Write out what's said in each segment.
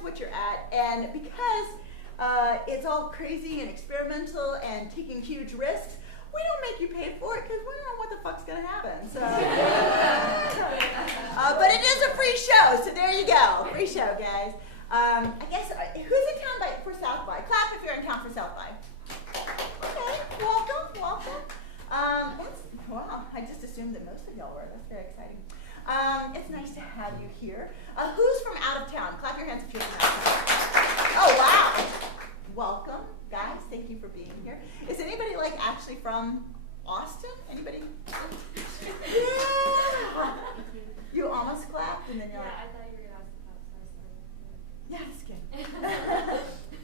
that's what you're at. And because it's all crazy and experimental and taking huge risks, we don't make you pay for it because we don't know what the fuck's gonna happen. So, but it is a free show, so there you go, free show, guys. I guess who's in town for South by? Clap if you're in town for South by. Okay, welcome. Wow. I just assumed that most of y'all were. That's very exciting. It's nice to have you here. Who's from out of town? Clap your hands if you're from out of town. Oh wow. Welcome, guys. Thank you for being here. Is anybody actually from Austin? Anybody? Yeah. You almost clapped and then you're I thought you were going to ask about yeah, just kidding.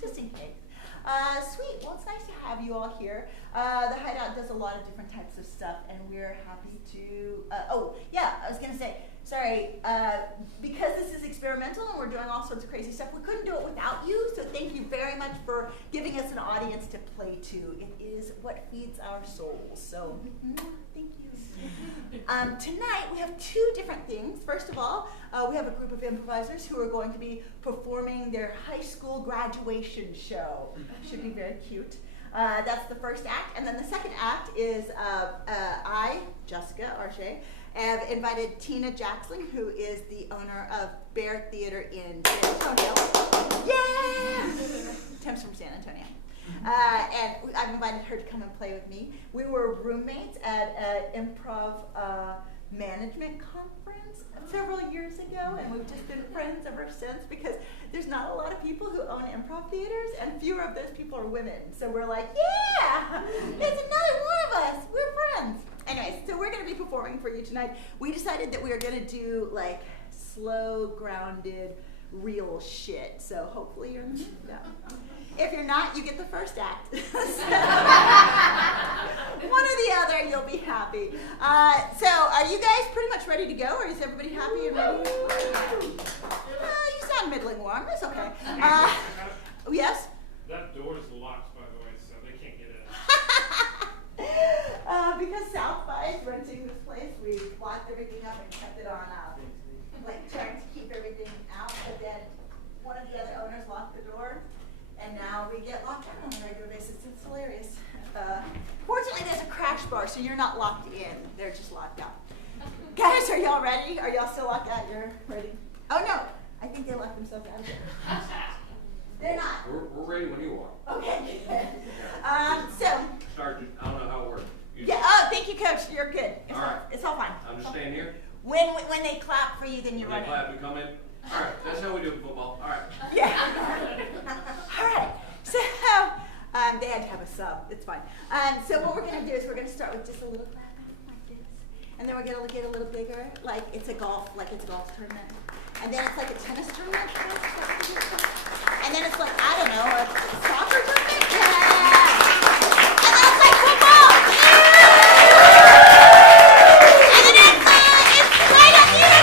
Just in case. Sweet. Well, it's nice to have you all here. The Hideout does a lot of different types of stuff, and we're happy to. I was gonna say, sorry, because this is experimental and we're doing all sorts of crazy stuff. We couldn't do it without you, so thank you very much for giving us an audience to play to. It is what feeds our souls. So, thank you. Tonight we have two different things. First of all, we have a group of improvisers who are going to be performing their high school graduation show. Should be very cute. That's the first act. And then the second act is I, Jessica Arche, have invited Tina Jackson, who is the owner of Bear Theater in San Antonio. Yeah! Tim's from San Antonio. And I've invited her to come and play with me. We were roommates at an improv management conference several years ago, and we've just been friends ever since because there's not a lot of people who own improv theaters, and fewer of those people are women. So we're like, yeah, there's another one of us. We're friends. Anyways, so we're going to be performing for you tonight. We decided that we are going to do slow, grounded, real shit. So hopefully you're in the mood. Yeah. If you're not, you get the first act. One or the other, you'll be happy. So are you guys pretty much ready to go, or is everybody happy and ready? You sound middling warm. That's okay. Yes? That door is locked, by the way, so they can't get in. Because South by is renting this place, we locked everything up and kept it on, trying to keep everything out, but then one of the other owners locked the door. And now we get locked out on a regular basis. It's hilarious. Fortunately, there's a crash bar, so you're not locked in. They're just locked out. Guys, are y'all ready? Are y'all still locked out? You're ready? Oh, no. I think they locked themselves out of here. They're not. We're ready when you are. Okay, good. Sergeant, I don't know how it works. Thank you, Coach. You're good. It's all fine. I'm just staying here. When they clap for you, then you run in. When they clap, we come in. All right, that's how we do football. All right. Yeah. All right. So they had to have a sub. It's fine. So what we're going to do is we're going to start with just a little clap like this, and then we're going to get a little bigger, like it's a golf tournament, and then it's like a tennis tournament, and then it's like I don't know, a soccer tournament. Yeah. And then it's like football. Yeah. And then it's right up here.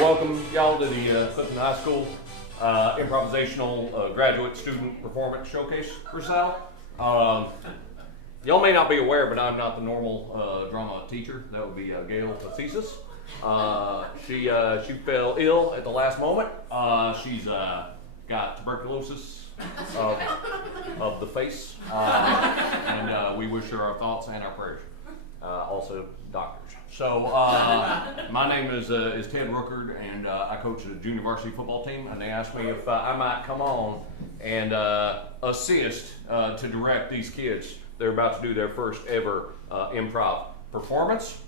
Welcome y'all to the Clifton High School improvisational graduate student performance showcase recital. Y'all may not be aware, but I'm not the normal drama teacher. That would be Gail Thesis. She fell ill at the last moment. She's got tuberculosis of the face, and we wish her our thoughts and our prayers. Also doctors. So my name is Ted Rookard, and I coach the junior varsity football team, and they asked me if I might come on and assist to direct these kids. They're about to do their first ever improv performance.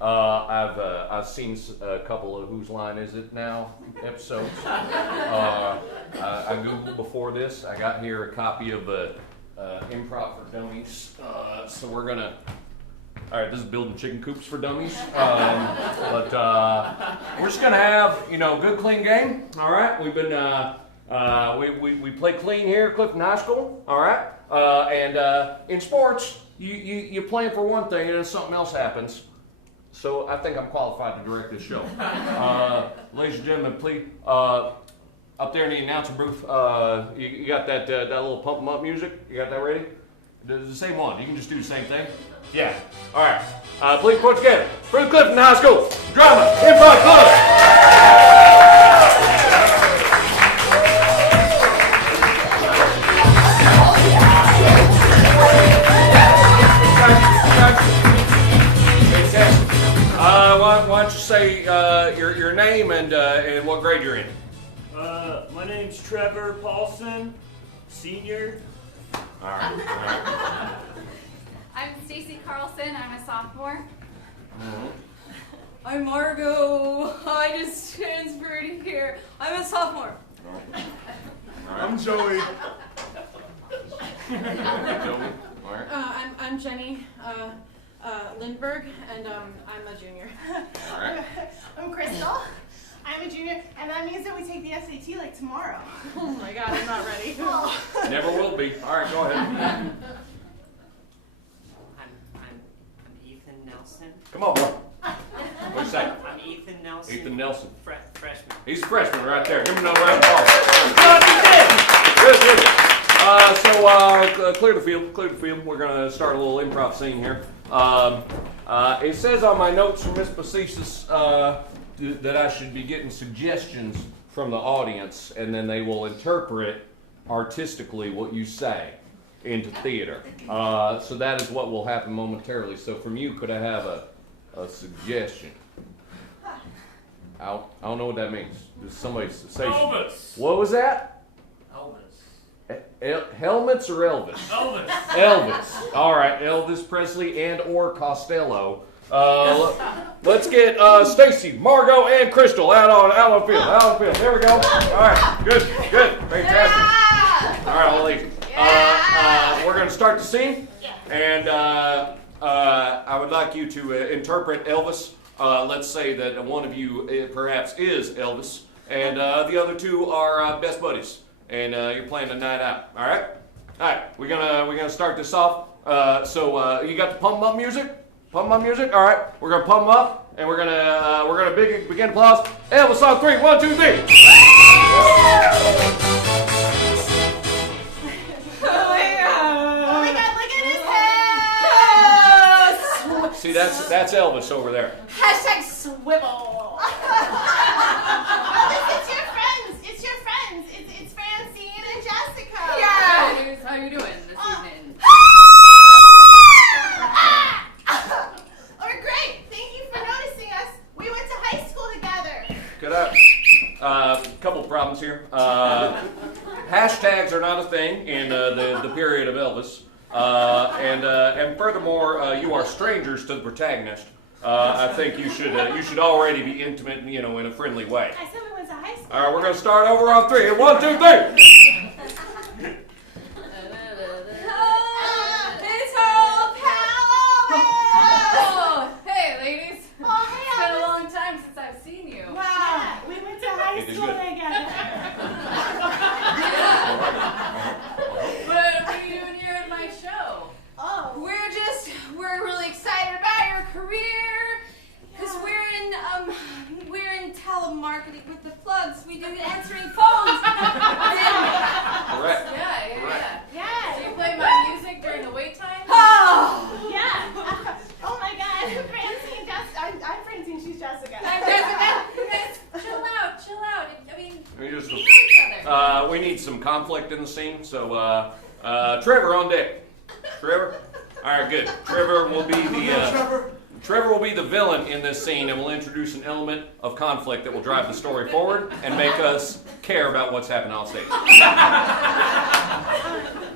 I've seen a couple of Whose Line Is It Now episodes. I Googled before this. I got here a copy of Improv for Dummies. So we're gonna. All right, this is building chicken coops for dummies. But we're just gonna have good clean game. All right, we've been we play clean here at Clifton High School. All right, and in sports, you plan for one thing and then something else happens. So I think I'm qualified to direct this show. Ladies and gentlemen, please, up there in the announcer booth, you got that little pump 'em up music? You got that ready? The same one. You can just do the same thing. Yeah. All right. Please put together for the Clifton High School Drama Improv Club. Why don't you say your name and what grade you're in? My name's Trevor Paulson, senior. All right. I'm Stacy Carlson. I'm a sophomore. I'm Margot. I just transferred here. I'm a sophomore. I'm Joey. Joey. All right. I'm Jenny Lindbergh, and I'm a junior. All right. I'm Crystal. I'm a junior, and that means that we take the SAT like tomorrow. Oh my God, I'm not ready. Never will be. All right, go ahead. I'm Ethan Nelson. Come on, bro. What'd you say? I'm Ethan Nelson. Ethan Nelson. Freshman. He's a freshman right there. Give him another round of applause. Good. So clear the field. We're going to start a little improv scene here. It says on my notes from Miss Facetious that I should be getting suggestions from the audience, and then they will interpret artistically what you say into theater. So that is what will happen momentarily. So from you, could I have a suggestion? I don't know what that means. Does somebody say? Elvis. What was that? Elvis. Helmets or Elvis? Elvis. Elvis. All right, Elvis Presley and or Costello. Let's get Stacy, Margot, and Crystal out on field. There we go. All right, good, fantastic. All right, ladies. We're going to start the scene, and I would like you to interpret Elvis. Let's say that one of you perhaps is Elvis, and the other two are best buddies, and you're playing the night out. All right. We're gonna start this off. So you got the pump up music? Pump up music. All right. We're gonna pump 'em up, and we're gonna begin applause. Elvis song 3. 1, 2, 3. Oh my God, look at his head! See, that's Elvis over there. Hashtag swivel. Elvis, it's your friends. It's Francine and Jessica. Yeah. Here's how you doing this evening? Oh, great. Thank you for noticing us. We went to high school together. Good up. Couple problems here. Hashtags are not a thing in the period of Elvis. And furthermore, you are strangers to the protagonist. I think you should already be intimate, in a friendly way. I said we went to high school. All right, we're gonna start over on 3. 1, 2, 3. It's all Oh, hey, ladies. Oh, hey, It's been a Elvis. long time since I've seen you. Wow, we went to high It is school good. together. What are you doing here at my show? Oh, We're really excited about your career, because we're in telemarketing with the plugs. We do answering phones. Correct. yeah. So you play my music during the wait time? Oh, yeah. Oh my God, Francine, I'm Francine. She's Jessica. Guys, chill out. I mean, We just- we know each other. We need some conflict in the scene, so Trevor on deck. Trevor? All right, good. Trevor will be the villain in this scene, and will introduce an element of conflict that will drive the story forward and make us care about what's happening on stage.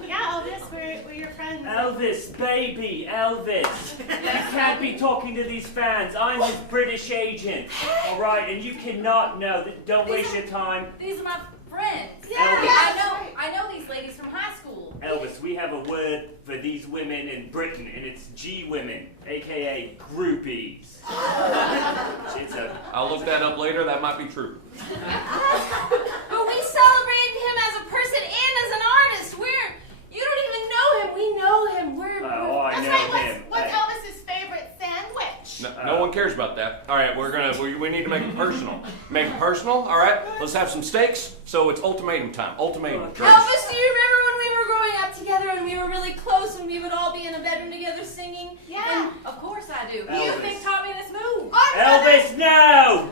Yeah, Elvis, we're your friends. Elvis, baby, Elvis. You can't be talking to these fans. I'm his British agent. All right, and you cannot know. Don't waste your time. These are my friends. Elvis. I know these ladies from high school. Elvis, we have a word for these women in Britain, and it's G-women, aka groupies. I'll look that up later. That might be true. But we celebrated him as a person and as an artist. You don't even know him. We know him. I That's know right. him. What's Elvis's favorite sandwich? No one cares about that. All right, we need to make it personal. Make it personal. All right, let's have some stakes. So it's ultimatum time. Ultimatum. Elvis, do you remember when we were growing up together and we were really close and we would all be in a bedroom together singing? Yeah. Of course I do. Elvis. You think taught me this move? Elvis, no!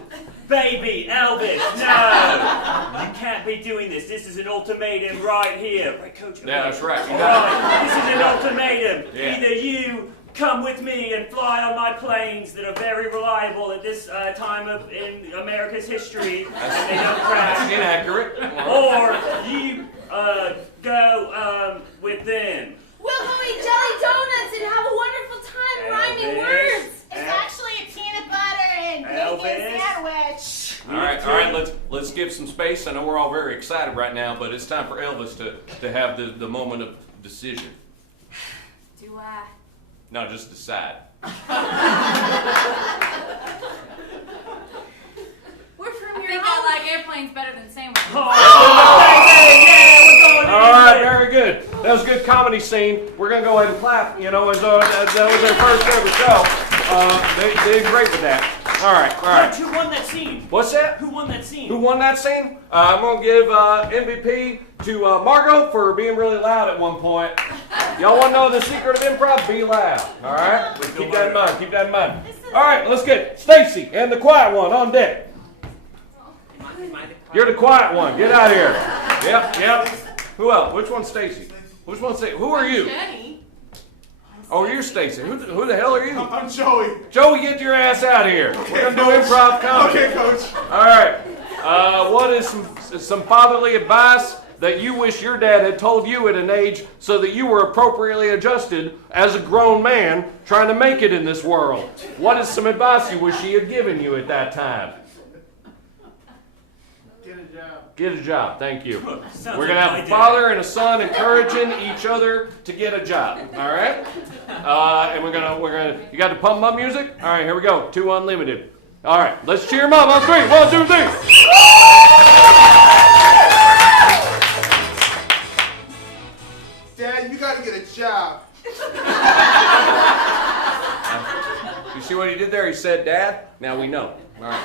Baby, Elvis, no! You can't be doing this. This is an ultimatum right here. Right, Coach? Yeah, that's right. You All got right, this is an ultimatum. Yeah. Either you come with me and fly on my planes that are very reliable at this time in America's history, and they don't it. crash, That's inaccurate. or you go with them. We'll go eat jelly donuts and have a wonderful time rhyming Elvis. words. It's actually a peanut butter and bacon Elvis. sandwich. All right. Let's give some space. I know we're all very excited right now, but it's time for Elvis to have the moment of decision. Do I? No, just decide. We're from I your think home. I like airplanes better than sandwiches. Yeah, we're going in All right, there. very good. That was a good comedy scene. We're gonna go ahead and clap. You know, as that was their first ever show. They did great with that. All right. Coach, who won that scene? What's that? Who won that scene? Who won that scene? I'm gonna give MVP to Margot for being really loud at one point. Y'all want to know the secret of improv? Be loud. All right. Keep that in mind. Keep that in mind. All right. Let's get Stacy and the quiet one on deck. Am I the quiet You're the quiet one. Get out of here. Yep. Who else? Which one's Stacy? Which one's Stacy? Who are you? Jenny. Oh, you're Stacy. Who the hell are you? I'm Joey. Joey, get your ass out of here. We're gonna do improv comedy. Okay, Coach. All right. What is some fatherly advice that you wish your dad had told you at an age so that you were appropriately adjusted as a grown man trying to make it in this world? What is some advice you wish he had given you at that time? Get a job. Get a job. Thank you. Sounds We're gonna like have my a dad. father and a son encouraging each other to get a job. All right. And we're gonna. You got the pump up music? All right. Here we go. 2 unlimited. All right. Let's cheer him up on 3. 1, 2, 3. Dad, you gotta get a job. You see what he did there? He said, "Dad." Now we know. All right.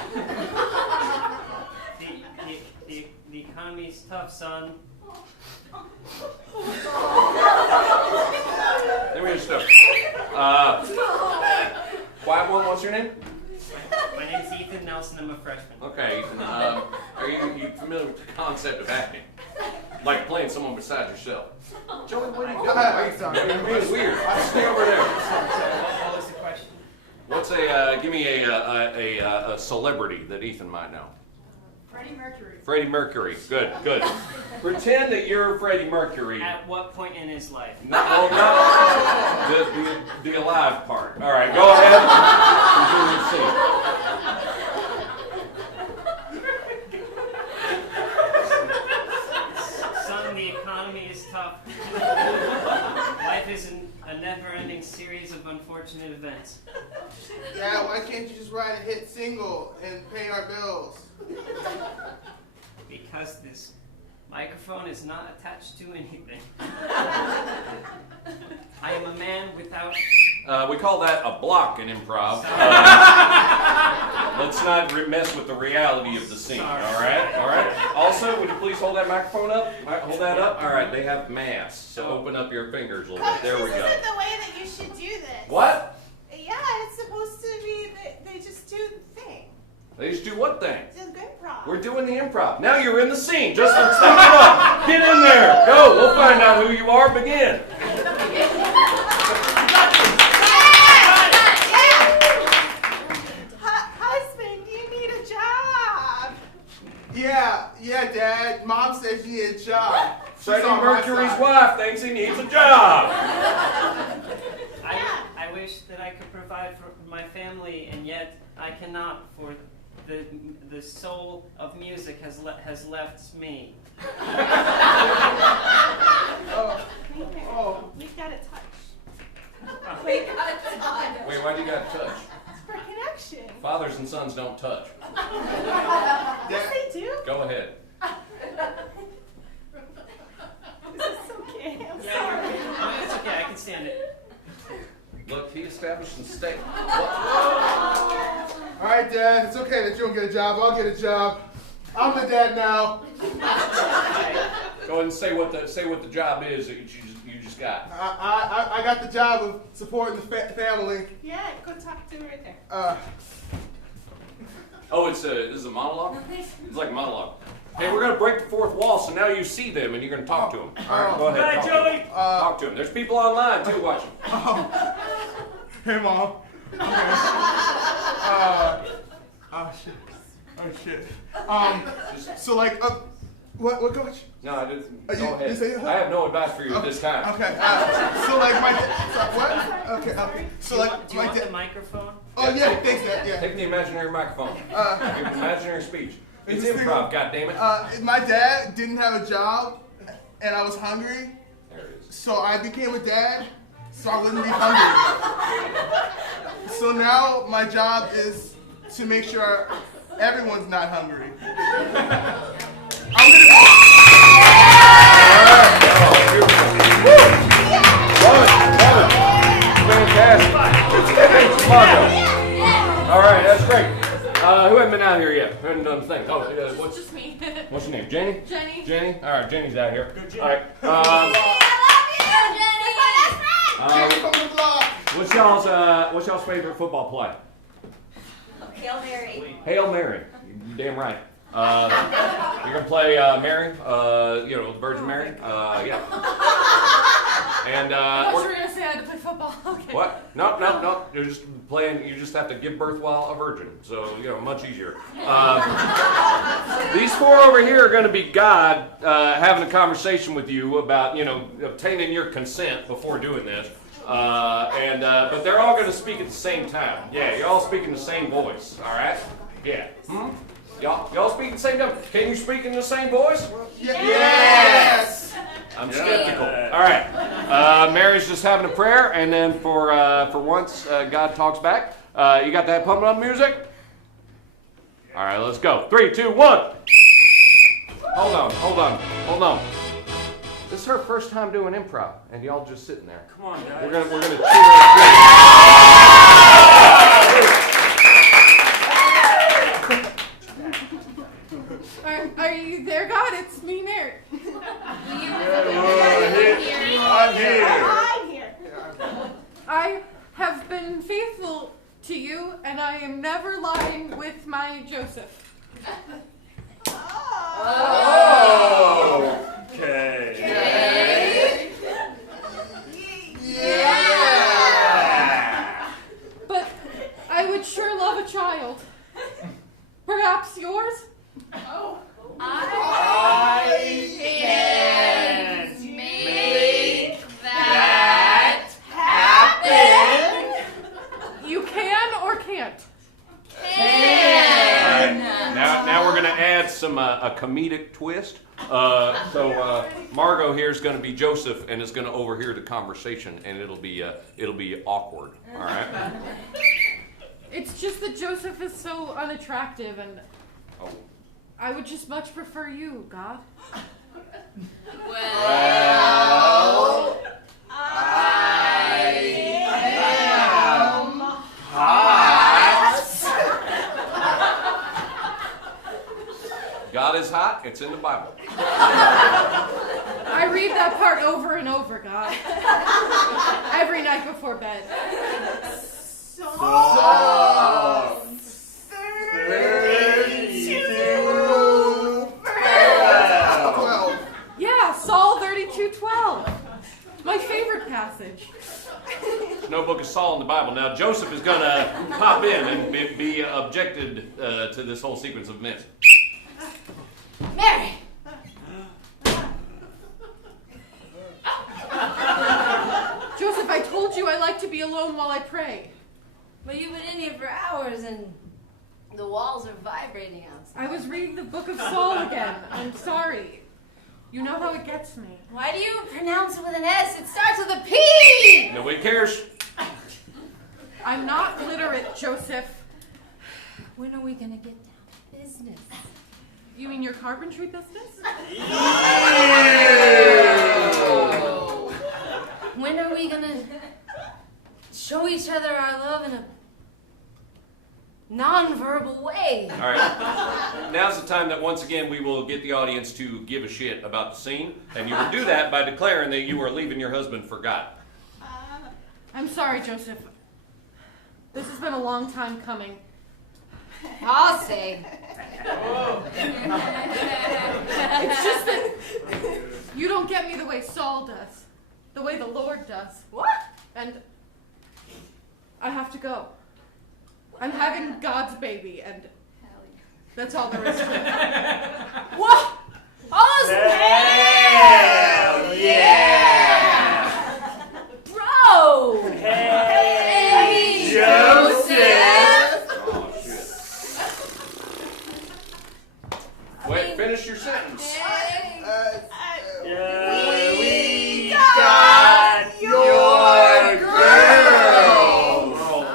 The economy's tough, son. Let me just quiet one. What's your name? My name's Ethan Nelson. I'm a freshman. Okay, Ethan. Are you familiar with the concept of acting? Like playing someone besides yourself? Joey, what are you doing? You're being weird. Stay over there. What was the question? What's give me a celebrity that Ethan might know. Freddie Mercury. Freddie Mercury. Good. Pretend that you're Freddie Mercury. At what point in his life? Not the alive part. All right, go ahead. Continue Son, the economy is tough. Life is a never-ending series of unfortunate events. Dad, why can't you just write a hit single and pay our bills? Because this microphone is not attached to anything. I am a man without... We call that a block in improv. Let's not mess with the reality of the scene. Sorry. All right. Also, would you please hold that microphone up? All right, hold that up. All right. They have masks, so open up your fingers a little Coach, bit. There we this go. isn't the way that you should do this. What? Yeah, it's supposed to be that they just do the thing. They just do what thing? Just improv. We're doing the improv. Now you're in the scene. Just step it up. Get in there. Go. We'll find out who you are. Begin. Husband, you need a job. Yeah, Dad. Mom says she needs a job. She's Freddie on my Mercury's side. wife thinks he needs a job. I wish that I could provide for my family, and yet I cannot, for the soul of music has left me. Oh. We've got a touch. Wait, why do you got to touch? It's for connection. Fathers and sons don't touch. Yes, they do. Go ahead. This is so gay. I'm Yeah, sorry. no, it's okay. I can stand it. Look, he established and state. All right, Dad. It's okay that you don't get a job. I'll get a job. I'm the dad now. Go ahead and say what the job is that you just Scott? I got the job of supporting the family. Yeah, go talk to her right there. Oh, this is a monologue? It's like a monologue. Hey, we're going to break the fourth wall, so now you see them and you're going to talk to them. All right, go ahead. Hi, Talk Joey. talk to them. There's people online, too, watching. Hey, Mom. Oh, shit. So, like, what, Coach? No, I didn't. You Go ahead. say it? I have no advice for you at this time. Okay, so, like, what? Okay, so, like, Do you want the microphone? Oh, yeah, thanks, Dad, yeah. Take the imaginary microphone. Give an imaginary speech. It's improv, goddammit. My dad didn't have a job, and I was hungry, There it is. so I became a dad, so I wouldn't be hungry. So now my job is to make sure everyone's not hungry. I'm gonna be... Love it. Fantastic. Thanks, Margo. All right, that's great. Who hasn't been out here yet? Who hasn't done the thing? Oh, what's Just me. what's your name? Jenny? Jenny. Jenny? All right, Jenny's out here. Good, Jenny. All right. I love you, Jenny. That's my best friend. Jenny from the block. What's y'all's favorite football play? Hail Mary. Hail Mary. You're damn right. You're gonna play Mary, Virgin Mary. Yeah. And I thought you were gonna say I had to play football. Okay. what? No. You're just playing. You just have to give birth while a virgin. So much easier. These four over here are going to be God having a conversation with you about obtaining your consent before doing this. But they're all going to speak at the same time. Yeah, you're all speaking the same voice. All right? Yeah. Y'all speak the same time. Can you speak in the same voice? Yes. I'm skeptical. All right. Mary's just having a prayer, and then for once, God talks back. You got that pumping on music? All right, let's go. 3, 2, 1. Hold on. This is her first time doing improv, and y'all just sitting there. Come on, guys. We're gonna cheer. Are you there, God? It's me, Mary. I'm here. I'm here. I have been faithful to you, and I am never lying with my Joseph. Okay. Yeah. But I would sure love a child. Perhaps yours? I can't make that happen. You can or can't? Now we're gonna add some a comedic twist. So Margot here is gonna be Joseph, and is gonna overhear the conversation, and it'll be awkward. All right. It's just that Joseph is so unattractive, and Oh. I would just much prefer you, God. Well, I am hot. God is hot. It's in the Bible. I read that part over and over, God. Every night before bed. Psalm 32:12. Yeah, Saul 32:12. My favorite passage. There's no book of Saul in the Bible. Now Joseph is gonna pop in and be objected to this whole sequence of events. Mary! Joseph, I told you I like to be alone while I pray. But you've been in here for hours and the walls are vibrating outside. I was reading the book of Saul again. I'm sorry. You know how it gets me. Why do you pronounce it with an S? It starts with a P! Nobody cares. I'm not literate, Joseph. When are we gonna get down to business? You mean your carpentry business? When are we gonna show each other our love in a nonverbal way. All right. Now's the time that once again we will get the audience to give a shit about the scene, and you will do that by declaring that you are leaving your husband for God. I'm sorry, Joseph. This has been a long time coming. I'll say. It's just that you don't get me the way Saul does, the way the Lord does. What? And I have to go. I'm having God's baby, and that's all there is to it. What? All those Hell yeah! Bro! Hey, Joseph! Oh shit! Wait, finish your sentence. We got your girl!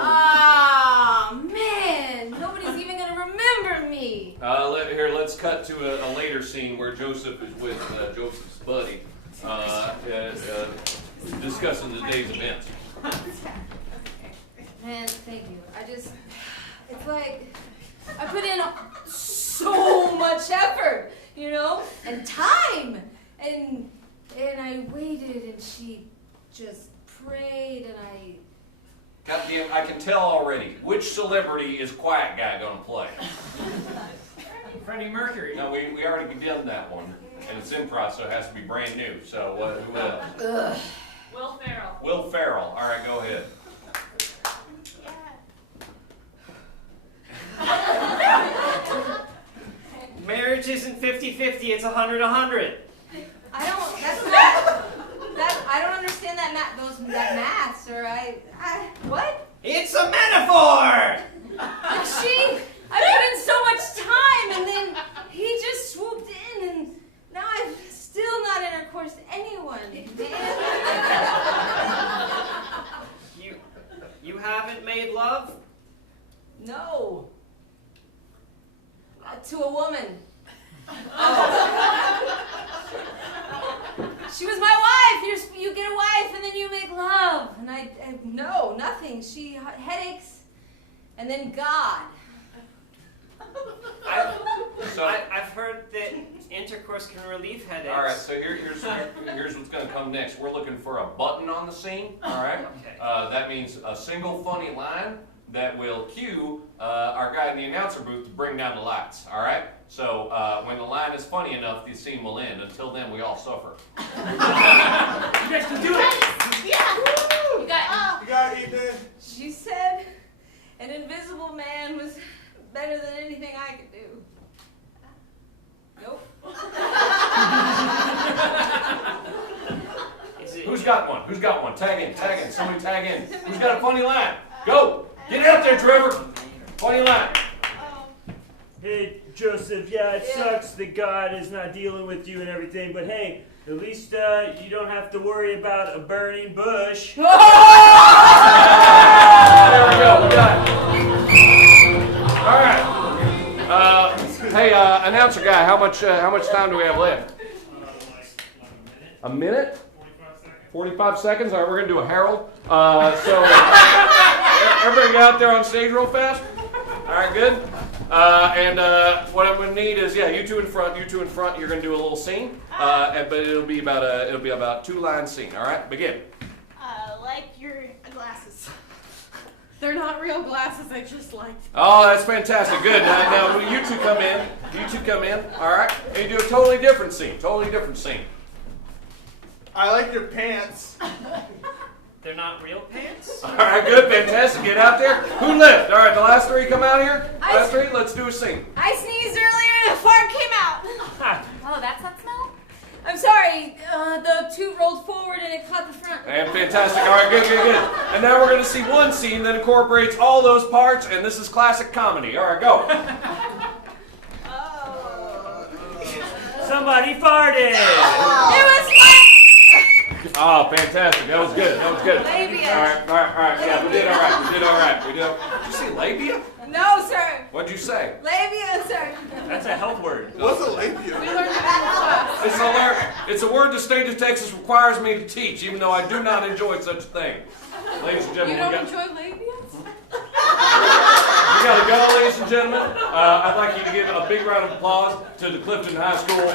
Ah, man. Nobody's even gonna remember me. Let's cut to a later scene where Joseph is with Joseph's buddy, discussing the day's events. Man, thank you. It's like, I put in so much effort, and time. And I waited, and she just prayed, and I... Goddamn, I can tell already. Which celebrity is Quiet Guy gonna play? Freddie Mercury. No, we already did that one, and it's improv, so it has to be brand new. So who else? Ugh. Will Ferrell. Will Ferrell. All right, go ahead. Marriage isn't 50-50, it's 100-100. I don't understand that maths, or what? It's a metaphor! I put in so much time, and then he just swooped in, and now I'm still not intercourse to anyone, man. You haven't made love? No. To a woman. She was my wife. You get a wife, and then you make love. And no, nothing. She headaches, and then God. I've heard that intercourse can relieve headaches. All right, so here's what's going to come next. We're looking for a button on the scene. All right. Okay. That means a single funny line that will cue our guy in the announcer booth to bring down the lights. All right. So when the line is funny enough, the scene will end. Until then, we all suffer. You guys can do it! Yeah. You got You got it, Ethan. She said an invisible man was better than anything I could do. Nope. Who's got one? Who's got one? Tag in. Somebody tag in. Who's got a funny line? Go. Get out there, Trevor. Funny line. Hey, Joseph, yeah, it sucks that God is not dealing with you and everything, but hey, at least you don't have to worry about a burning bush. There we go. We got it. All right. Hey, announcer guy, how much time do we have left? A minute? 45 seconds? All right, we're going to do a herald. So, everybody get out there on stage real fast. All right, good. And what I'm going to need is, you two in front. You're going to do a little scene, but it'll be about a 2-line scene. All right, begin. Like your glasses. They're not real glasses, I just liked. Oh, that's fantastic. Good. Now you two come in. All right, and you do a totally different scene. I like your pants. They're not real pants? All right, good, fantastic. Get out there. Who left? All right, the last three come out here. Last three, let's do a scene. I sneezed earlier and a fart came out. Oh, that's that smell? I'm sorry. The tube rolled forward and it caught the front. And fantastic. All right, good. And now we're going to see one scene that incorporates all those parts, and this is classic comedy. All right, go. Somebody farted! It was my... Oh, fantastic. That was good. Labia. All right. Yeah, we did all right. Did you say labia? No, sir. What'd you say? Labia, sir. That's a health word. What's a We labia? learned it in class. It's a word the state of Texas requires me to teach, even though I do not enjoy such a thing. Ladies and You gentlemen, don't we enjoy labias? gotta go. ladies and gentlemen, I'd like you to give a big round of applause to the Clifton High School improvisation.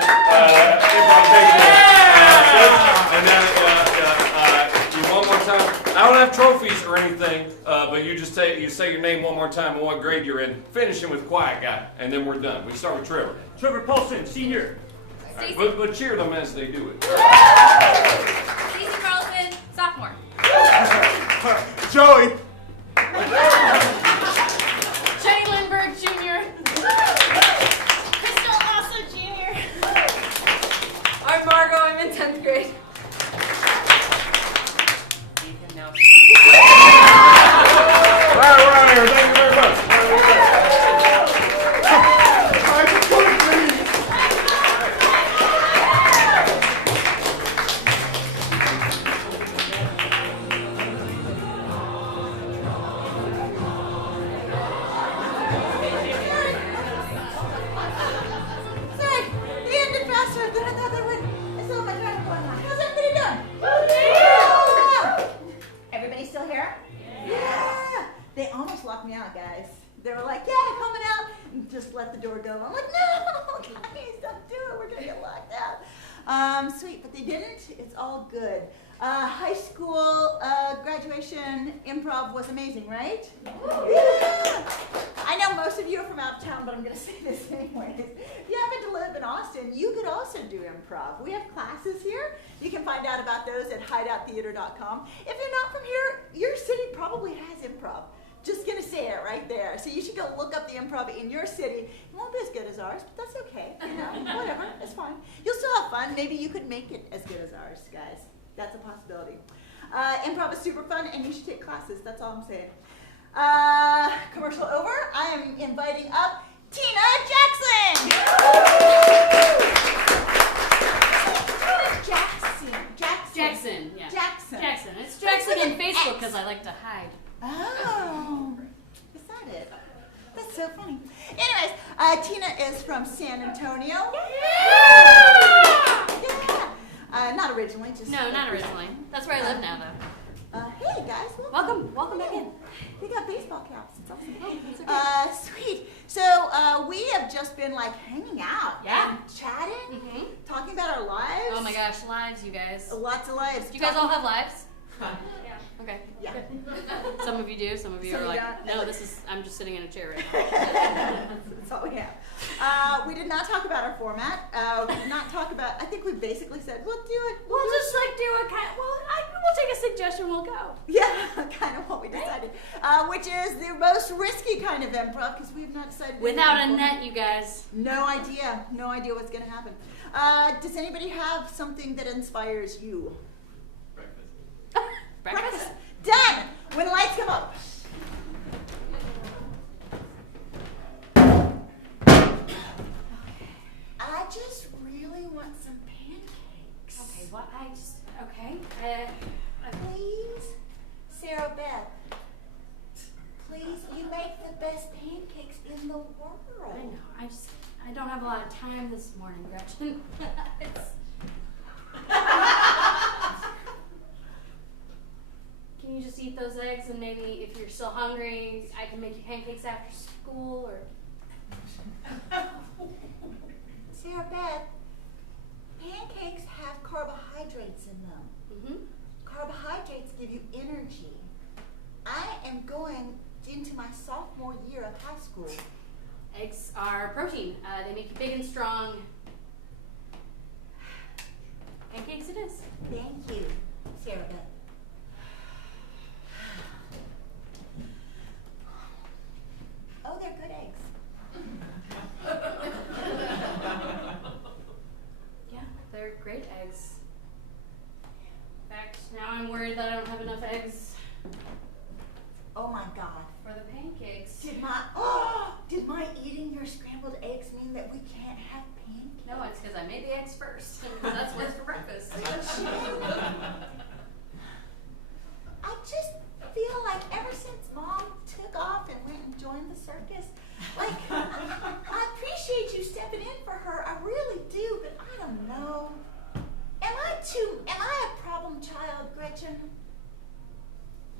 And then one more time. I don't have trophies or anything, but you just say your name one more time and what grade you're in. Finishing with Quiet Guy, and then we're done. We start with Trevor. Trevor Paulson, senior. Right, but cheer them as they do it. Stacey Carlson, sophomore. Joey. Jenny Lindbergh, Jr. Crystal, also Jr. I'm Margot, I'm in 10th grade. Ethan, now. All right, we're out of here. Thank you very much. Sorry, they ended faster than I thought they would. I still have my drive going on. How's everybody doing? Everybody still here? Yeah. They almost locked me out, guys. They were like, yeah, coming out. And just let the door go. I'm like, no, guys, don't do it. We're going to get locked out. Sweet, but they didn't. It's all good. High school graduation improv was amazing, right? Yeah. I know most of you are from out of town, but I'm going to say this anyways. If you happen to live in Austin, you could also do improv. We have classes here. You can find out about those at hideouttheater.com. If you're not from here, your city probably has improv. Just going to say it right there. So you should go look up the improv in your city. It won't be as good as ours, but that's okay. You know, whatever. It's fine. You'll still have fun. Maybe you could make it as good as ours, guys. That's a possibility. Improv is super fun, and you should take classes. That's all I'm saying. Commercial over. I am inviting up Tina Jackson. Jackson, yeah. Jackson. Jackson. It's Jackson on Facebook because I like to hide. Oh, is that it? That's so funny. Anyways, Tina is from San Antonio. Yeah. Not originally, just. No, not originally. That's where I live now, though. Hey guys, Welcome back in. We got baseball caps. It's awesome. Oh, that's okay. Sweet. So we have just been like hanging out, Yeah. and chatting, Mm-hmm. talking about our lives. Oh my gosh, lives, you guys. Lots of lives. Do you guys all have lives? Okay. Yeah. Some of you do. Some of you Some are of you like, don't. no, I'm just sitting in a chair right now. That's all we have. We did not talk about our format. We did not talk about. I think we basically said we'll do it. We'll just like do a kind. We'll take a suggestion. We'll go. Yeah, kind of what we decided. Which is the most risky kind of improv because we have not decided. Without a net, you guys. No idea. No idea what's going to happen. Does anybody have something that inspires you? Breakfast. Done. When the lights come up. I just really want some pancakes. Okay. What? Okay. Please, Sarah Beth. Please, you make the best pancakes in the world. I know. I don't have a lot of time this morning, Gretchen. Can you just eat those eggs and maybe if you're still hungry, I can make you pancakes after school or. Sarah Beth, pancakes have carbohydrates in them. Mm-hmm. Carbohydrates give you energy. I am going into my sophomore year of high school. Eggs are protein. They make you big and strong. Pancakes it is. Thank you, Sarah Beth. Oh, they're good eggs. Yeah, they're great eggs. In fact, now I'm worried that I don't have enough eggs Oh my God. for the pancakes. Did my eating your scrambled eggs mean that we can't have pancakes? No, it's because I made the eggs first. Because that's what's for breakfast. I just feel like ever since Mom took off and went and joined the circus, like, I appreciate you stepping in for her. I really do, but I don't know. Am I a problem child, Gretchen?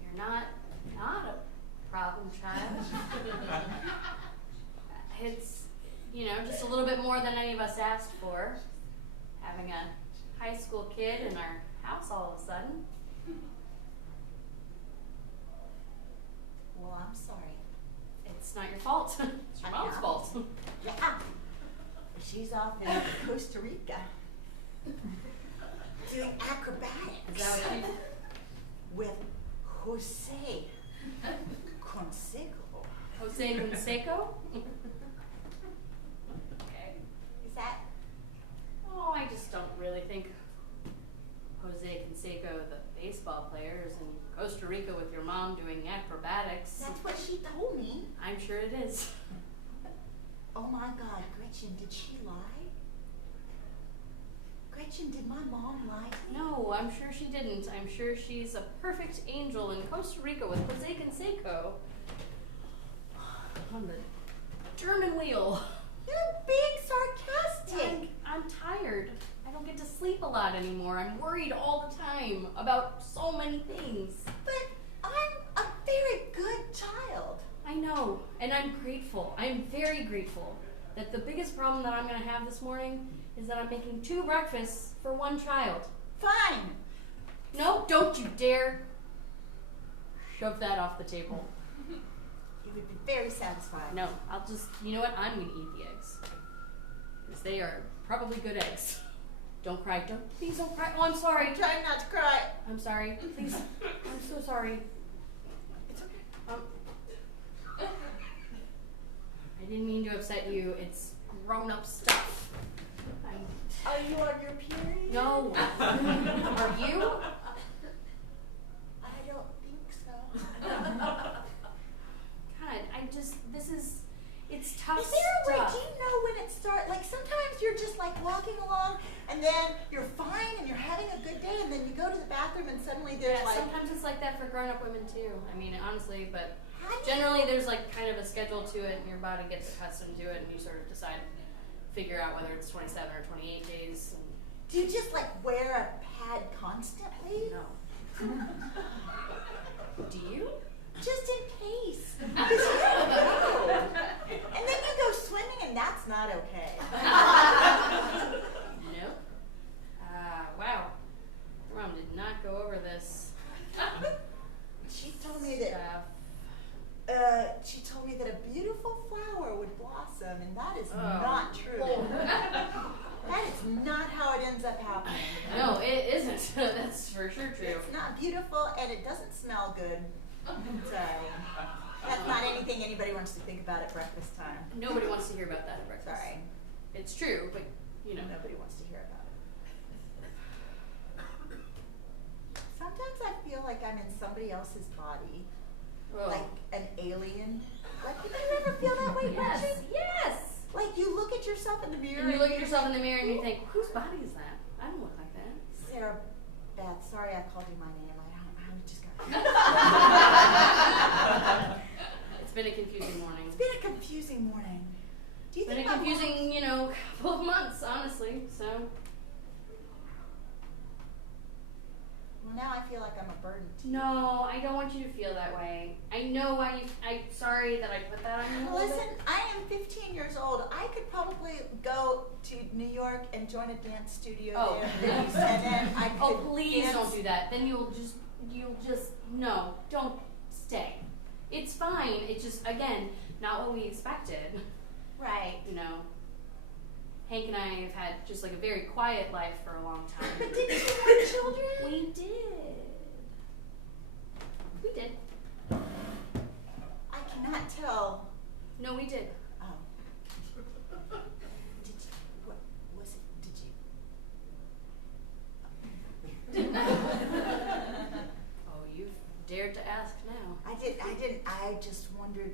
You're not a problem child. more than any of us asked for. Having a high school kid in our house all of a sudden. Well, I'm sorry. It's not your fault. It's your mom's fault. Yeah. She's off in Costa Rica doing acrobatics Is that what you... with Jose Consejo. Jose Canseco? Okay. Is that? Oh, I just don't really think Jose Canseco, the baseball player, is in Costa Rica with your mom doing acrobatics. That's what she told me. I'm sure it is. Oh my God, Gretchen, did she lie? Gretchen, did my mom lie to you? No, I'm sure she didn't. I'm sure she's a perfect angel in Costa Rica with Jose Canseco on the German wheel. You're being sarcastic. I'm tired. I don't get to sleep a lot anymore. I'm worried all the time about so many things. But I'm a very good child. I know, and I'm grateful. I'm very grateful that the biggest problem that I'm going to have this morning is that I'm making 2 breakfasts for 1 child. Fine. No, don't you dare shove that off the table. You would be very satisfied. No, I'll just, you know what? I'm going to eat the eggs. Because they are probably good eggs. Don't cry. Please don't cry. Oh, I'm sorry. I'm trying not to cry. I'm sorry. Please. I'm so sorry. It's okay. I didn't mean to upset you. It's grown-up stuff. Are you on your period? No. Are you? I don't think so. God, it's tough Is there a way, stuff. do you know when it starts? Like sometimes you're just like walking along and then you're fine and you're having a good day and then you go to the bathroom and suddenly there's Yeah, like... sometimes it's like that for grown-up women too. I mean, honestly, but How do you- generally there's like kind of a schedule to it and your body gets accustomed to it and you sort of decide, figure out whether it's 27 or 28 days. And Do you just like wear a pad constantly? no. Do you? Just in case. Because you don't know. And then you go swimming and that's not okay. Nope. Wow. Your mom did not go over this She told me that a beautiful flower would blossom, and that is not true. That is not how it ends up happening. No, it isn't. That's for sure true. It's not beautiful, and it doesn't smell good. So that's not anything anybody wants to think about at breakfast time. Nobody wants to hear about that at breakfast. Sorry, It's true, but you know. nobody wants to hear about it. Sometimes I feel like I'm in somebody else's body, Well, like an alien. Like, did you ever feel that way, yes, Gretchen? yes. Like you look at yourself in the mirror And you look at yourself in the mirror and you think, whose body is that? I don't look like that. Sarah, Beth, sorry I called you my name. I just got. It's been a confusing morning. It's been a confusing morning. Do you It's been think a my confusing, couple of months, honestly. So, Well, now I feel like I'm a burden to you. no, I don't want you to feel that way. I know why I'm sorry that I put that on you. a little Listen, bit. I am 15 years old. I could probably go to New York and join a dance studio Oh. there, and then I could Oh, please dance. don't do that. Then you'll just, no, don't stay. It's fine. It's just, again, not what we expected. Right. Hank and I have had just like a very quiet life for a long time. But didn't you want children? We did. We did. I cannot tell. No, we did. Oh. Did you? What was it? Did you? Oh, you've dared to ask now. I didn't. I just wondered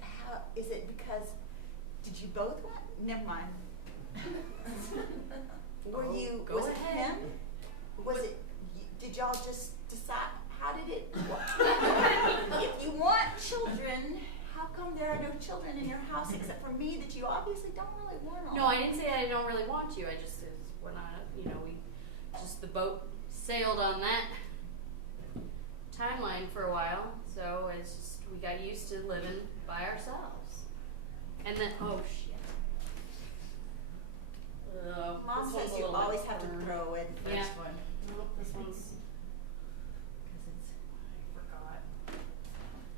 how is it because did you both want? Never mind. Go Was it ahead. him? Was it, did y'all just decide, how did it, if you want children, how come there are no children in your house except for me that you obviously don't really want all? No, I didn't say I don't really want you. I just went on the boat sailed on that timeline for a while. So it's just, we got used to living by ourselves. And then, oh shit. Mom this says one's a you little always bit have to firm. throw away the first Yeah. one. Nope, this one's. Because it's. I forgot.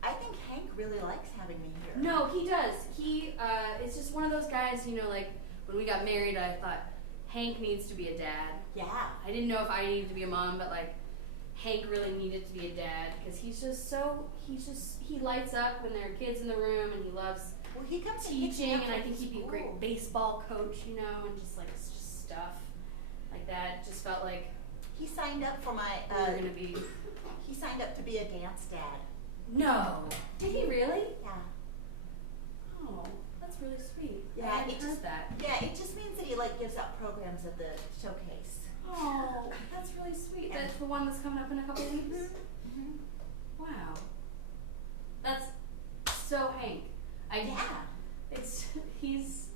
I think Hank really likes having me here. No, he does. He is just one of those guys, you know, like when we got married, I thought Hank needs to be a dad. Yeah. I didn't know if I needed to be a mom, but like Hank really needed to be a dad because he lights up when there are kids in the room and he loves Well, he comes and picks me teaching up and I from think he'd be a school. great baseball coach, you know, and just like it's just stuff like that. Just felt like He signed up for my. we were gonna be. He signed up to be a dance dad. No, did he really? Yeah. Oh, that's really sweet. Yeah, I hadn't it heard just- that. Yeah, it just means that he like gives out programs at the showcase. Oh, that's really sweet. Yeah. That's the one that's coming up in a couple weeks. Mm-hmm. Wow, that's so Hank. Yeah. It's he's.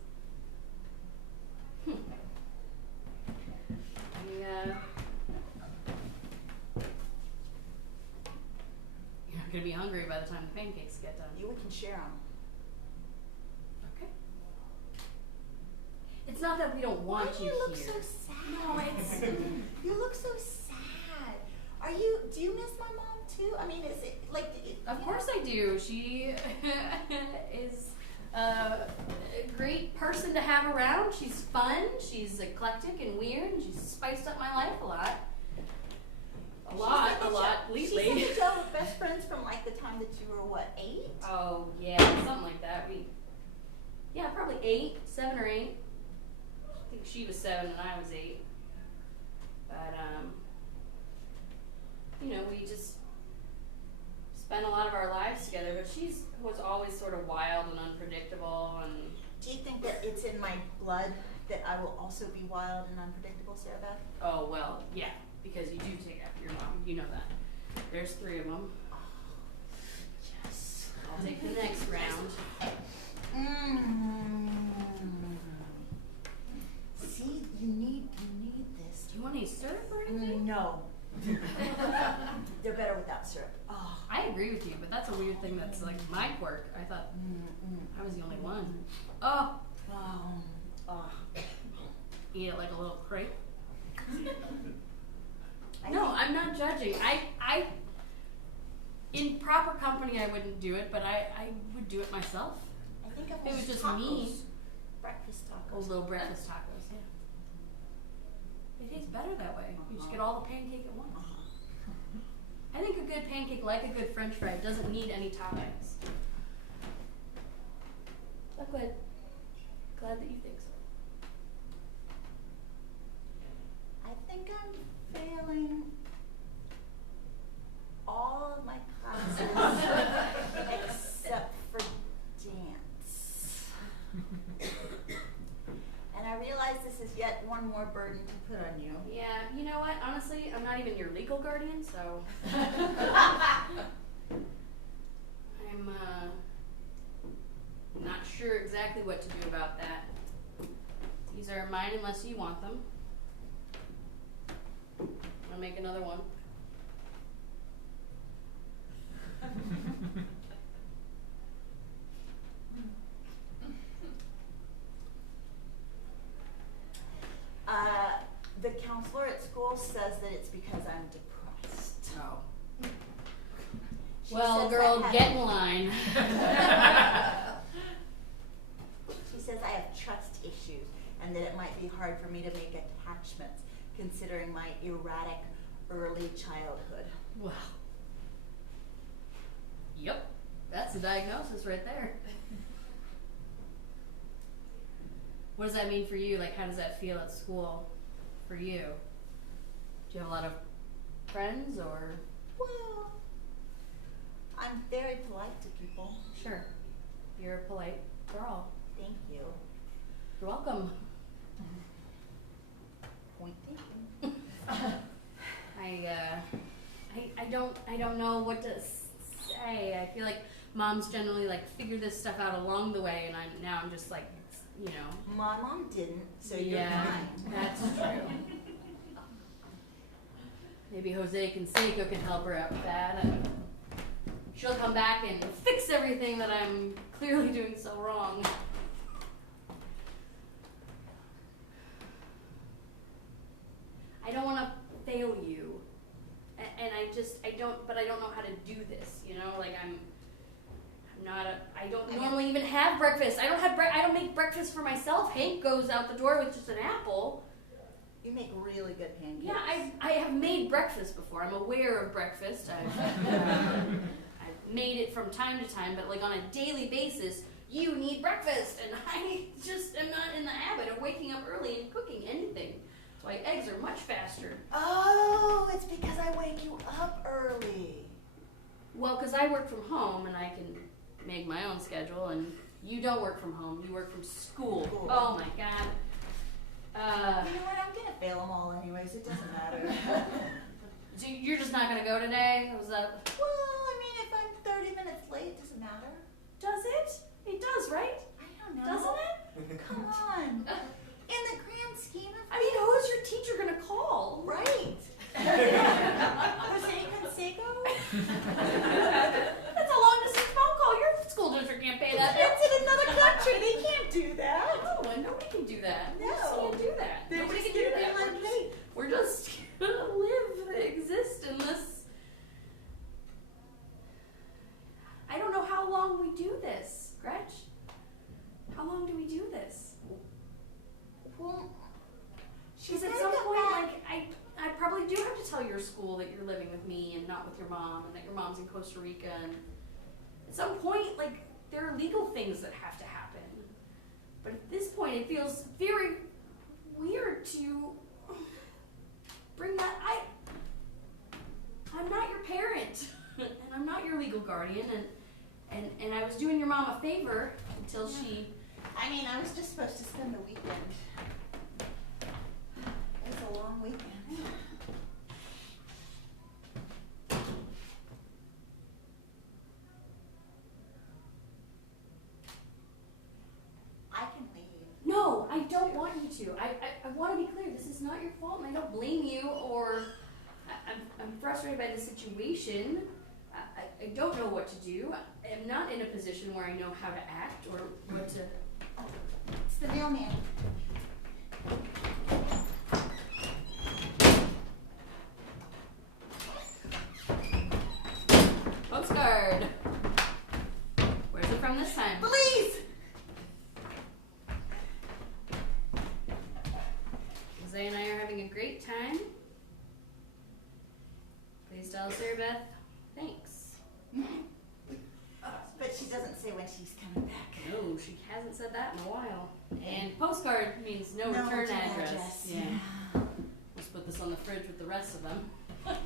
You're not gonna be hungry by the time the pancakes get done. We can share them. Okay. It's not that we don't want Why do you look here. so sad? No, it's. You look so sad. Do you miss my mom too? I mean, is it like? Of course I do. She is a great person to have around. She's fun. She's eclectic and weird. And she's spiced up my life a lot. A lot lately. She said that y'all were best friends from like the time that you were what, 8? Oh yeah, something like that. Probably 8, 7 or 8. I think she was 7 and I was 8. But you know, we just spent a lot of our lives together. But she was always sort of wild and unpredictable. And Do you think that it's in my blood that I will also be wild and unpredictable, Sarah Beth? oh well, yeah, because you do take after your mom. You know that. There's 3 of them. Yes. I'll take the next round. See, you need this. Do you want any syrup or anything? No. They're better without syrup. Oh. I agree with you, but that's a weird thing. That's like my quirk. I thought I was the only one. Oh, eat it like a little crepe. No, I'm not judging. I in proper company I wouldn't do it, but I would do it myself. I think If it was just me. Breakfast tacos. Those little breakfast tacos, yeah. It tastes better that way. You just get all the pancake at once. I think a good pancake, like a good French fry, doesn't need any toppings. But glad that you think so. I think I'm failing all of my classes except for dance. And I realize this is yet one more burden to put on you. Yeah, you know what? Honestly, I'm not even your legal guardian, so I'm not sure exactly what to do about that. These are mine unless you want them. I'll make another one. The counselor at school says that it's because I'm depressed. Oh. She Well, says girl, I get in line. She says I have trust issues and that it might be hard for me to make attachments considering my erratic early childhood. Well. Yep. That's the diagnosis right there. What does that mean for you? Like, how does that feel at school for you? Do you have a lot of friends or? Well, I'm very polite to people. Sure. You're a polite girl. Thank you. You're welcome. Point taken. I don't know what to say. I feel like moms generally like figure this stuff out along the way, and I'm just like, you know. My mom didn't, so you're Yeah, fine. that's true. Maybe Jose Canseco can help her out with that. And she'll come back and fix everything that I'm clearly doing so wrong. don't want to fail you, and I don't know how to do this. You know, like I don't normally even have breakfast. I don't make breakfast for myself. Hank goes out the door with just an apple. You make really good pancakes. Yeah, I have made breakfast before. I'm aware of breakfast. I've made it from time to time, but like on a daily basis, you need breakfast, and I just am not in the habit of waking up early and cooking anything. That's why eggs are much faster. Oh, it's because I wake you up early. Well, because I work from home and I can make my own schedule, and you don't work from home. You work from school. Cool. Oh my God. You know what? I'm gonna fail them all anyways. It doesn't matter. So you're just not gonna go today? Was that? Well, I mean, if I'm 30 minutes late, it doesn't matter. Does it? It does, right? I don't know. Doesn't it? Come on. In the grand scheme of I mean, who is your teacher gonna call? right. Jose Canseco? That's a long distance phone call. Your school district can't pay that bill. It's in another country. They can't do that. No, and nobody can do that. We just No. can't do that. They're Nobody just can do gonna be that. like, We're just gonna exist in this. I don't know how long we do this, Gretch. How long do we do this? well, Because at some point, like, I probably do have to tell your school that you're living with me and not with your mom, and that your mom's in Costa Rica. And at some point, like, there are legal things that have to happen. But at this point, it feels very weird to bring that. I'm not your parent, and I'm not your legal guardian, and I was doing your mom a favor until she. I mean, I was just supposed to spend the weekend. It was a long weekend. I can leave. No, I don't want you to. I want to be clear. This is not your fault, and I don't blame you. Or I'm frustrated by the situation. I don't know what to do. I'm not in a position where I know how to act or what to. It's the mailman. Postcard. Where's it from this time? Please! Jose and I are having a great time. Please tell Sarah Beth thanks. But she doesn't say when she's coming back. No, she hasn't said that in a while. And postcard means no return address. Yeah. Let's put this on the fridge with the rest of them. But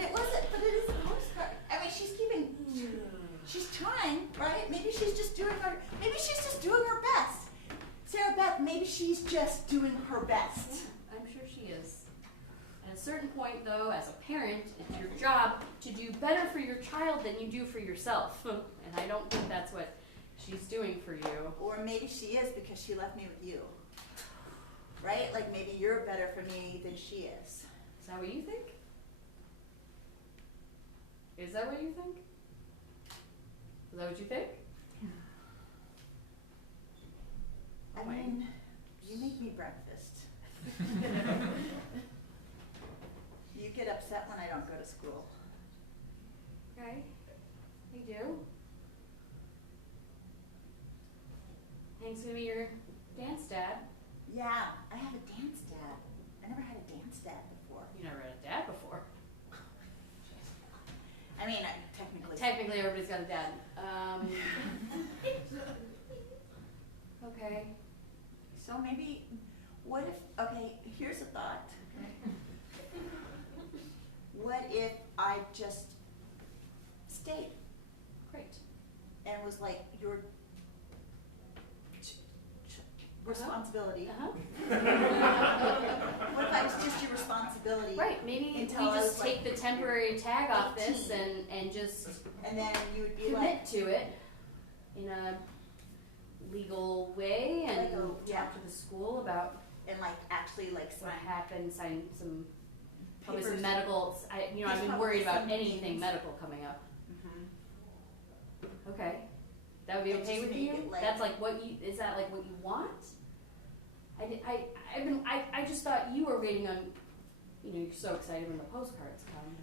it is a postcard. I mean, she's trying, right? Maybe she's just doing her best. Sarah Beth, maybe she's just doing her best. Yeah, I'm sure she is. At a certain point, though, as a parent, it's your job to do better for your child than you do for yourself. And I don't think that's what she's doing for you. Or maybe she is because she left me with you. Right? Like maybe you're better for me than she is. Is that what you think? Is that what you think? Is that what you think? I mean, you make me breakfast. You get upset when I don't go to school. Okay. You do. Hank's gonna be your dance dad. Yeah, I have a dance dad. I never had a dance dad before. You never had a dad before. I mean, Technically, everybody's got a dad. Okay. So maybe, what if, okay, here's a thought. What if I just stayed Great. and was like your responsibility? Uh-huh. What if I was just your responsibility? Right. Maybe we Until I just was, take like, the temporary tag off this 18. and just And then you would be commit like, to it in a legal way and Like a- talk yeah. to the school about and like actually like what sign happened, sign some probably papers. some medical. I've There's been probably worried about some anything things. medical coming up. Mhm. Okay, that would be And okay just with make you. it like- That's like what you is that like what you want? I just thought you were waiting on you know, you're so excited when the postcards come.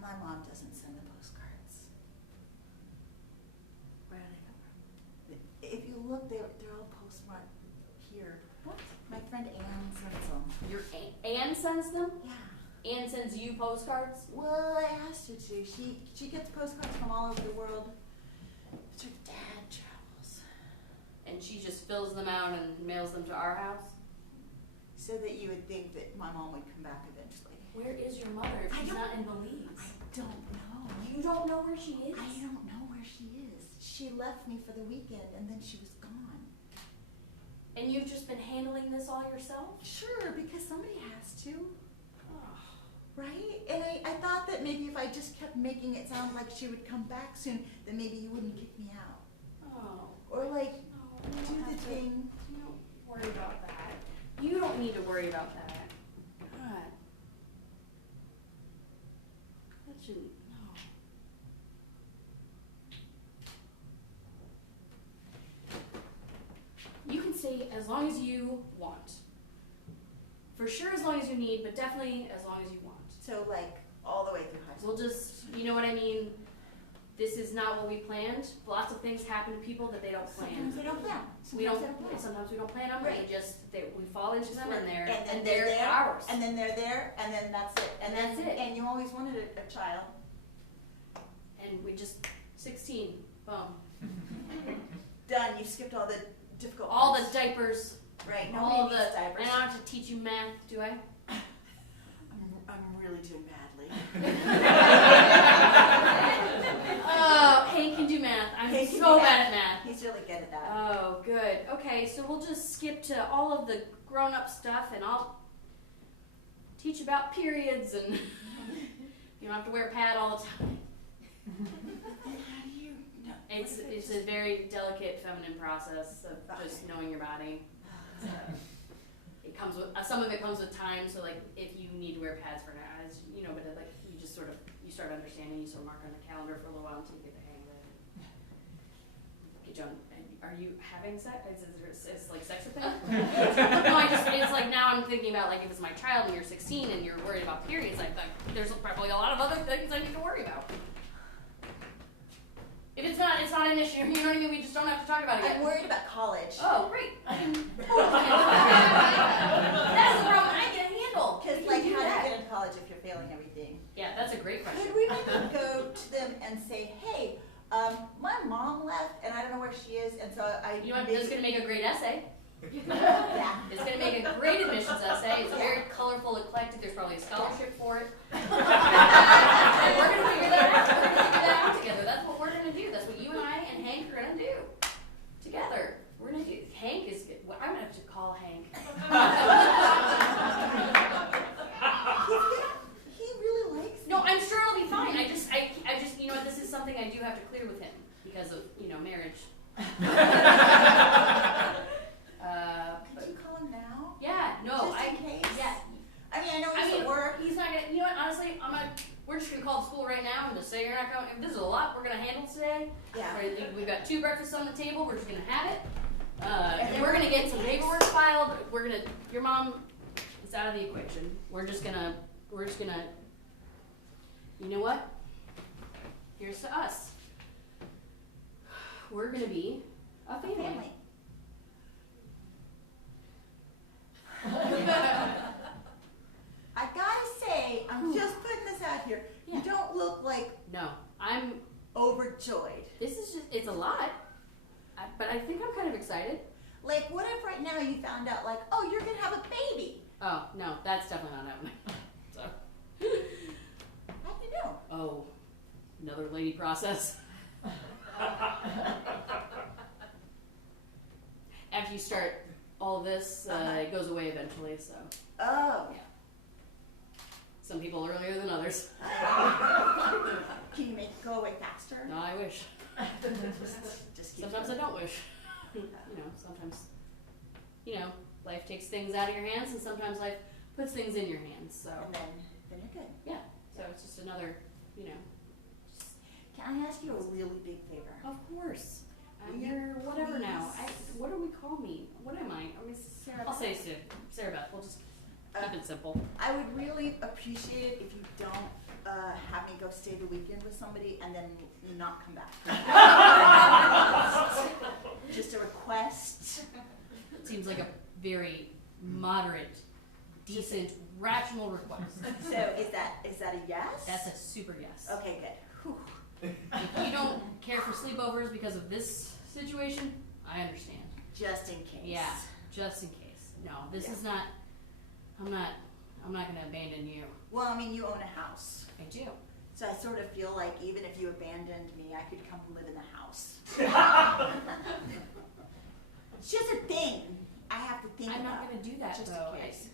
My mom doesn't send the postcards. Where do they come from? If you look, they're all postmarked here. What? My friend Anne sends them. Your Anne sends them? Yeah. Anne sends you postcards? Well, I asked her to. She gets postcards from all over the world. But her dad travels. And she just fills them out and mails them to our house? So that you would think that my mom would come back eventually. Where is your mother if she's not in Belize? I don't know. You don't know where she is? I don't know where she is. She left me for the weekend and then she was gone. And you've just been handling this all yourself? Sure, because somebody has to. Oh. Right? And I thought that maybe if I just kept making it sound like she would come back soon, then maybe you wouldn't kick me out. Oh. Or like, No, do the thing. Don't worry about that. You don't need to worry about that. God. That shouldn't, no. You can stay as long as you want. For sure as long as you need, but definitely as long as you want. So like, all the way through high school. We'll just, you know what I mean? This is not what we planned. Lots of things happen to people that they don't plan. Sometimes they don't plan. We don't. Sometimes they don't plan. Sometimes we don't plan them. Right. We fall into them, and they're and then and they're there, ours. and then they're there, and then that's it. And that's it. And you always wanted a child. And we just 16. Boom. Done. You skipped all the difficult. All the parts. diapers. Right. All Nobody the needs diapers. And I don't have to teach you math, do I? I'm really doing badly. Oh, Hank can do math. I'm Hank can so do bad at math. He's really good at that. Oh, good. Okay, so we'll just skip to all of the grown-up stuff, and I'll teach about periods, and you don't have to wear a pad all the time. How do you know? It's a very delicate feminine process of just knowing your body. It comes with some of it comes with time. So like if you need to wear pads for guys, you know, but it, like you just sort of you start understanding. You sort of mark on the calendar for a little while until you get the hang of it. Okay, John, are you having sex? Is like sex a thing? No, it's like now I'm thinking about like if it's my child and you're 16 and you're worried about periods. Like there's probably a lot of other things I need to worry about. If it's not an issue. You know what I mean? We just don't have to talk about it yet. I'm worried about college. Oh, great. I can totally handle that. That's the problem I can handle. Because like, how do you get into college if you're failing everything? Yeah, that's a great question. Could we maybe go to them and say, hey, my mom left and I don't know where she is, and so I. You know what? This is going to make a great essay. Yeah. It's going to make a great admissions essay. It's very colorful, eclectic. There's probably a scholarship for it. We're going to figure that out. We're going to figure that out together. That's what we're going to do. That's what you and I and Hank are going to do together. We're going to do. Hank is good. Well, I'm going to have to call Hank. He really likes me. No, I'm sure it'll be fine. I just, you know what? This is something I do have to clear with him because of, you know, marriage. Could you call him now? Yeah, no, Just in case? Yeah. I mean, I know he's at work. He's not gonna. You know what? Honestly, we're just gonna call the school right now and just say you're not coming. This is a lot we're gonna handle today. Yeah. We've got 2 breakfasts on the table. We're just gonna have it. And And we're gonna get some paperwork filed. We're gonna. Your mom is out of the equation. We're just gonna. You know what? Here's to us. We're gonna be a family. I gotta say, I'm just putting this out here. Yeah. You don't look like No, I'm. overjoyed. This is just. It's a lot. But I think I'm kind of excited. Like, what if right now you found out, like, oh, you're gonna have a baby? Oh, no, that's definitely not happening. So. How do you know? Oh, another lady process. After you start all this, it goes away eventually, so. Oh. Yeah. Some people earlier than others. Can you make it go away faster? No, I wish. Just keep Sometimes I going. don't wish. Sometimes, life takes things out of your hands, and sometimes life puts things in your hands, so. And then you're good. Yeah, so it's just another, Can I ask you a really big favor? Of course. I'm your whatever now. What do we call me? What am I? I mean, Sarah. I'll say Sarah Beth. We'll just keep it simple. I would really appreciate it if you don't have me go stay the weekend with somebody and then not come back. Just a request. Seems like a very moderate, decent, rational request. So is that a yes? That's a super yes. Okay, good. Whew. If you don't care for sleepovers because of this situation, I understand. Just in case. Yeah, just in case. No, this is not. I'm not going to abandon you. Well, I mean, you own a house. I do. So I sort of feel like even if you abandoned me, I could come live in the house. It's just a thing. I have to think I'm about. not going to do that just though. in case.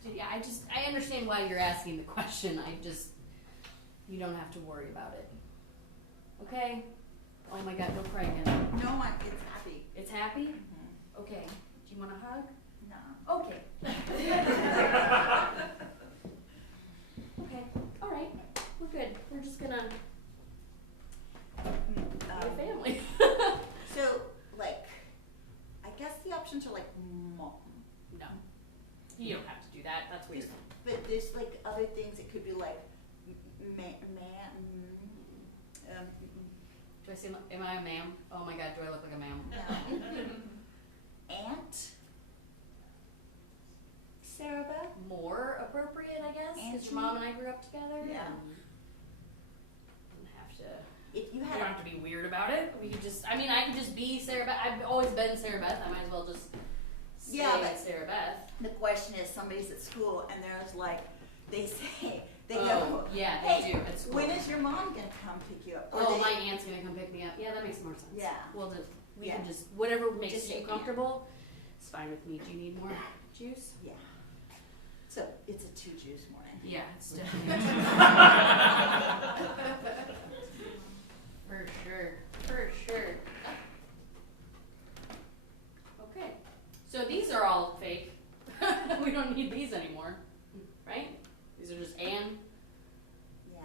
I understand why you're asking the question. You don't have to worry about it. Okay? Oh my God, don't cry again. No, it's happy. It's happy? Mm-hmm. Okay. Do you want a hug? No. Okay. Okay. All right. We're good. We're just gonna be a family. So, like, I guess the options are like mom. No. You don't have to do that. That's weird. But there's like other things. It could be like Do I seem? Am I a ma'am? Oh my God, do I look like a ma'am? No. Aunt. Sarah Beth. More appropriate, I guess, because your mom and I grew up together. Yeah. Don't have to. If you You had don't have to be weird about it. We could just. I mean, I could just be Sarah Beth. I've always been Sarah Beth. I might as well just stay Sarah Beth. The question is, somebody's at school and there's like, they say, they Oh, go, yeah, they hey, do at school. when is your mom gonna come pick you up? Or Oh, they- my aunt's gonna come pick me up. Yeah, that makes more sense. Yeah. We'll just we Yeah. can just whatever makes Just you shake comfortable. It's fine with me. Do you need more juice? Yeah. So it's a 2 juice morning. Yeah, it's definitely for sure. For sure. Okay. So these are all fake. We don't need these anymore. Right? These are just Anne. Yeah.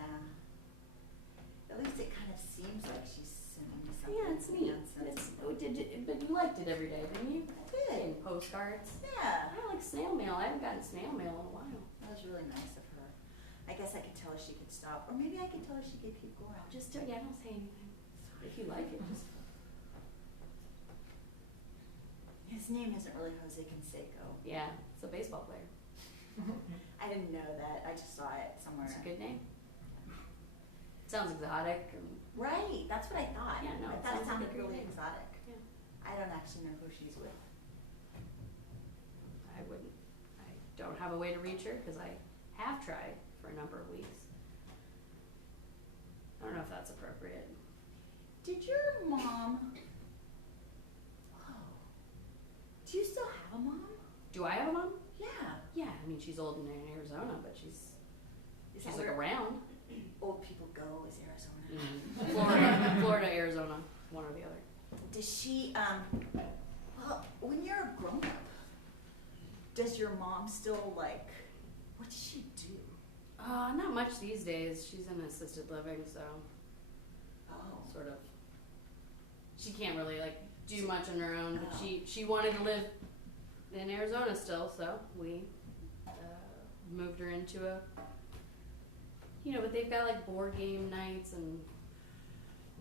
At least it kind of seems like she's sending me something. Yeah, it's neat. nonsense. But you liked it every day, didn't you? I did. And postcards. Yeah. I like snail mail. I haven't gotten snail mail in a while. That was really nice of her. I guess I could tell her she could stop. Or maybe I could tell her she could keep going. Just don't say anything. If you like it, just. His name isn't really Jose Canseco. Yeah, it's a baseball player. I didn't know that. I just saw it somewhere. It's a good name. Sounds exotic. Right, that's what I thought. Yeah, no, I it thought it sounds like sounded a great really name. exotic. Yeah. I don't actually know who she's with. I don't have a way to reach her because I have tried for a number of weeks. I don't know if that's appropriate. Did your mom? Whoa. Do you still have a mom? Do I have a mom? Yeah. Yeah, I mean she's old and in Arizona, but she's Is like that where around. old people go? Is Arizona? Florida, Arizona, one or the other. Does she? Well, when you're a grown up, does your mom still like? What does she do? Not much these days. She's in assisted living, so Oh. sort of. She can't really do much on her own, but Oh. she wanted to live in Arizona still, so we moved her into a. But they've got board game nights and.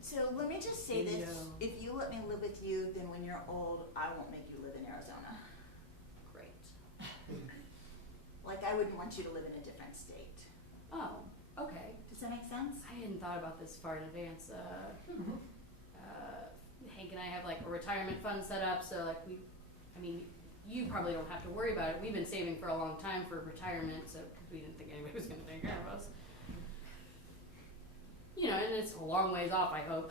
So let me just say this: Bingo. if you let me live with you, then when you're old, I won't make you live in Arizona. Great. I wouldn't want you to live in a different state. Oh, okay. Does that make sense? I hadn't thought about this far in advance. Hank and I have a retirement fund set up, so you probably don't have to worry about it. We've been saving for a long time for retirement, so because we didn't think anybody was going to take care of us. And it's a long ways off, I hope.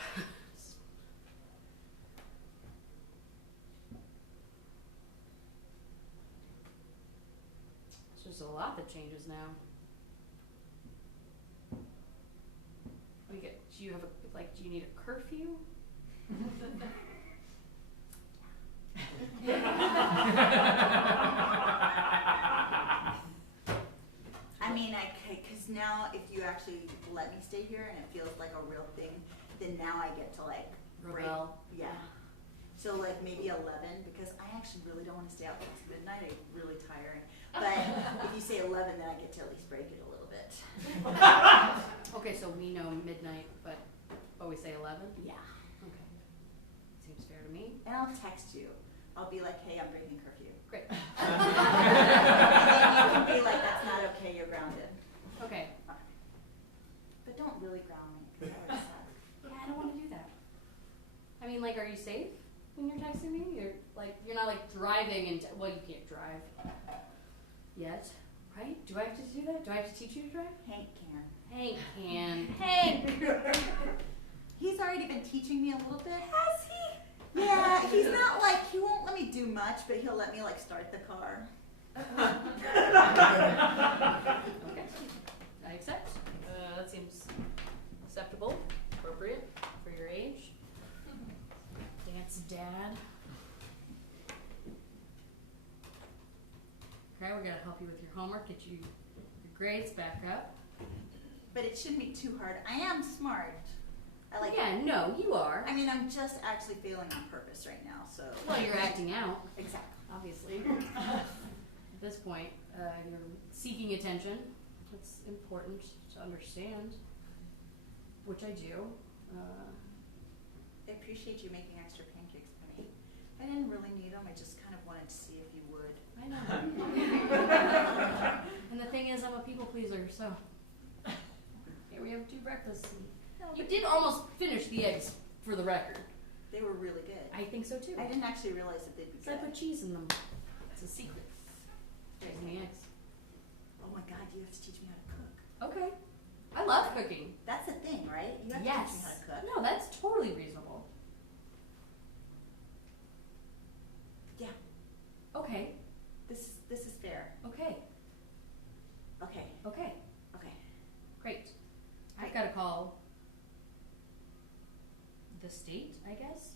It's just a lot that changes now. Do you have do you need a curfew? Because now if you actually let me stay here and it feels like a real thing, then now I get to break. Rebel. Yeah. So like maybe 11, because I actually really don't want to stay out past midnight. It's really tiring. But if you say 11, then I get to at least break it a little bit. Okay, so we know midnight, but we say 11? Yeah. Okay. Seems fair to me. And I'll text you. I'll be like, hey, I'm breaking curfew. Great. And then you can be like, that's not okay, you're grounded. Okay. But don't really ground me, because that would suck. Yeah, I don't want to do that. I mean, like, are you safe when you're texting me? You're not like driving and well, you can't drive yet, right? Do I have to do that? Do I have to teach you to drive? Hank can. Hank can. Hank! He's already been teaching me a little bit. Has he? Yeah, he's not like, he won't let me do much, but he'll let me like start the car. Okay. I accept. That seems acceptable, appropriate for your age. Dance dad. Okay, we're gonna help you with your homework, get you your grades back up. But it shouldn't be too hard. I am smart. I like Yeah, no, you are. I mean, I'm just actually failing on purpose right now, so. Well, you're acting out, Exactly. obviously. At this point, you're seeking attention. It's important to understand, which I do. I appreciate you making extra pancakes for me. I didn't really need them. I just kind of wanted to see if you would. I know. And the thing is, I'm a people pleaser, so here we have 2 breakfasts. You did almost finish the eggs, for the record. They were really good. I think so too. I didn't actually realize that they'd be So I good. put cheese in them. It's a secret. Eggs in the eggs. Oh my God, you have to teach me how to cook. Okay. I love cooking. That's a thing, right? You have to Yes. teach me how to cook. No, that's totally reasonable. Yeah, Okay. this is fair. Okay. Okay, Okay. okay. Great. I've got to call the state, I guess.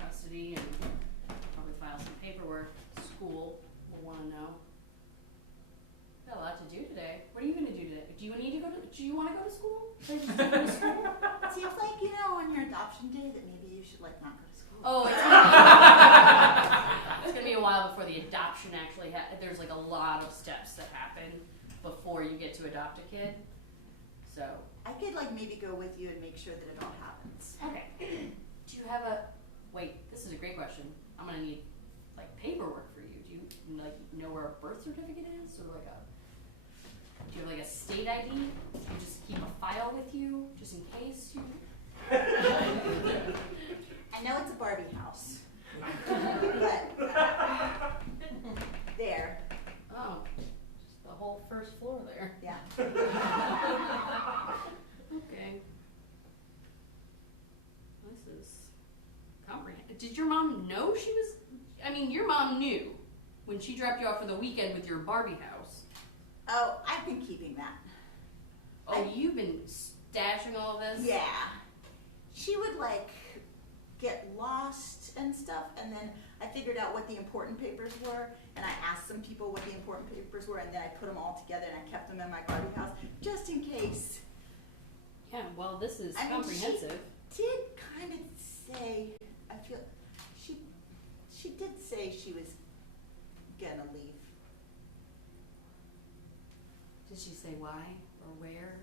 Custody and probably file some paperwork. School will want to know. Got a lot to do today. What are you going to do today? Do you want to go to school? Should I just go to school? It seems like, on your adoption day that maybe you should like not go to school. Oh, it's gonna be a while before the adoption actually there's like a lot of steps that happen before you get to adopt a kid. So. I could like maybe go with you and make sure that it all happens. Okay. Do you have wait, this is a great question. I'm gonna need like paperwork for you. Do you like know where a birth certificate is? Or like do you have like a state ID? Do you just keep a file with you just in case you I know it's a Barbie house. But there. Oh, just the whole first floor there. Yeah. Okay. This is comprehensive. Did your mom know she was? I mean, your mom knew when she dropped you off for the weekend with your Barbie house. Oh, I've been keeping that. Oh, you've been stashing all this? Yeah. She would like get lost and stuff, and then I figured out what the important papers were, and I asked some people what the important papers were, and then I put them all together and I kept them in my Barbie house just in case. Yeah, well, this is I mean, comprehensive. She did kind of say, I feel, she did say she was gonna leave. Did she say why or where?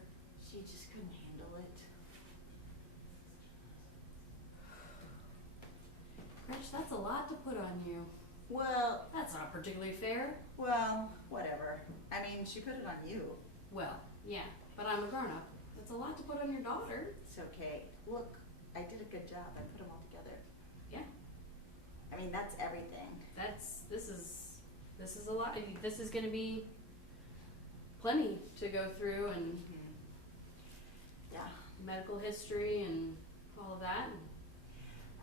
She just couldn't handle it. Rich, that's a lot to put on you. Well, That's not particularly fair. well, whatever. I mean, she put it on you. Well, yeah, but I'm a grown-up. That's a lot to put on your daughter. It's okay. Look, I did a good job. I put them all together. Yeah. I mean, that's everything. This is a lot. This is going to be plenty to go through, and Yeah. medical history and all of that.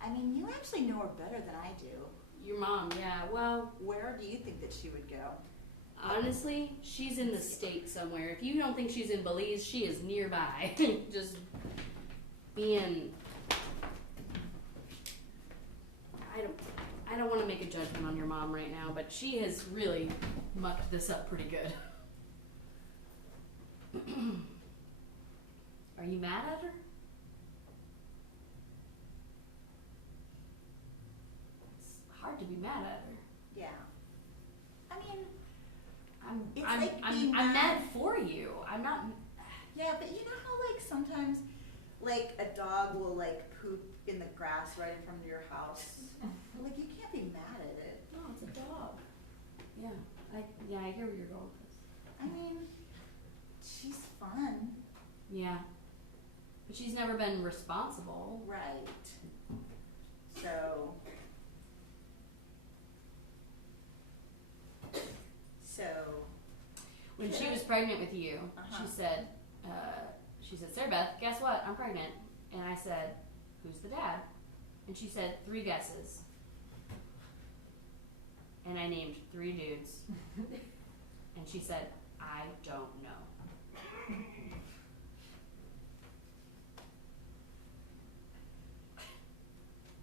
I mean, you actually know her better than I do. Your mom, yeah. Well, Where do you think that she would go? honestly, she's in the States somewhere. If you don't think she's in Belize, she is nearby. Just being. I don't want to make a judgment on your mom right now, but she has really mucked this up pretty good. Are you mad at her? hard to be mad at her. Yeah. I mean, It's I'm like being I'm mad. mad for you. I'm not. yeah, but you know how like sometimes like a dog will like poop in the grass right in front of your house? Like you can't be mad at it. No, it's a dog. Yeah, I hear where you're going with this. I mean, she's fun. Yeah, but she's never been responsible. Right. So. When she was pregnant with you, Uh-huh. she said, Sarah Beth, guess what? I'm pregnant. And I said, who's the dad? And she said, 3 guesses. And I named 3 dudes. And she said, I don't know.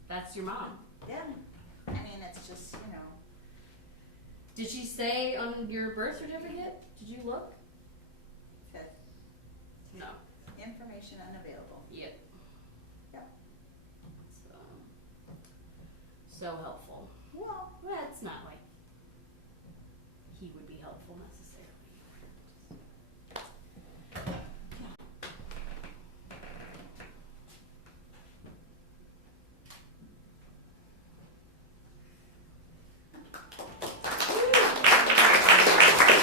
That's your mom. Yeah. I mean, it's just, you know. Did she say on your birth certificate? Did you look? Fifth. No. Information unavailable. Yep. Yep. So helpful. Well, Well, it's not like he would be helpful necessarily.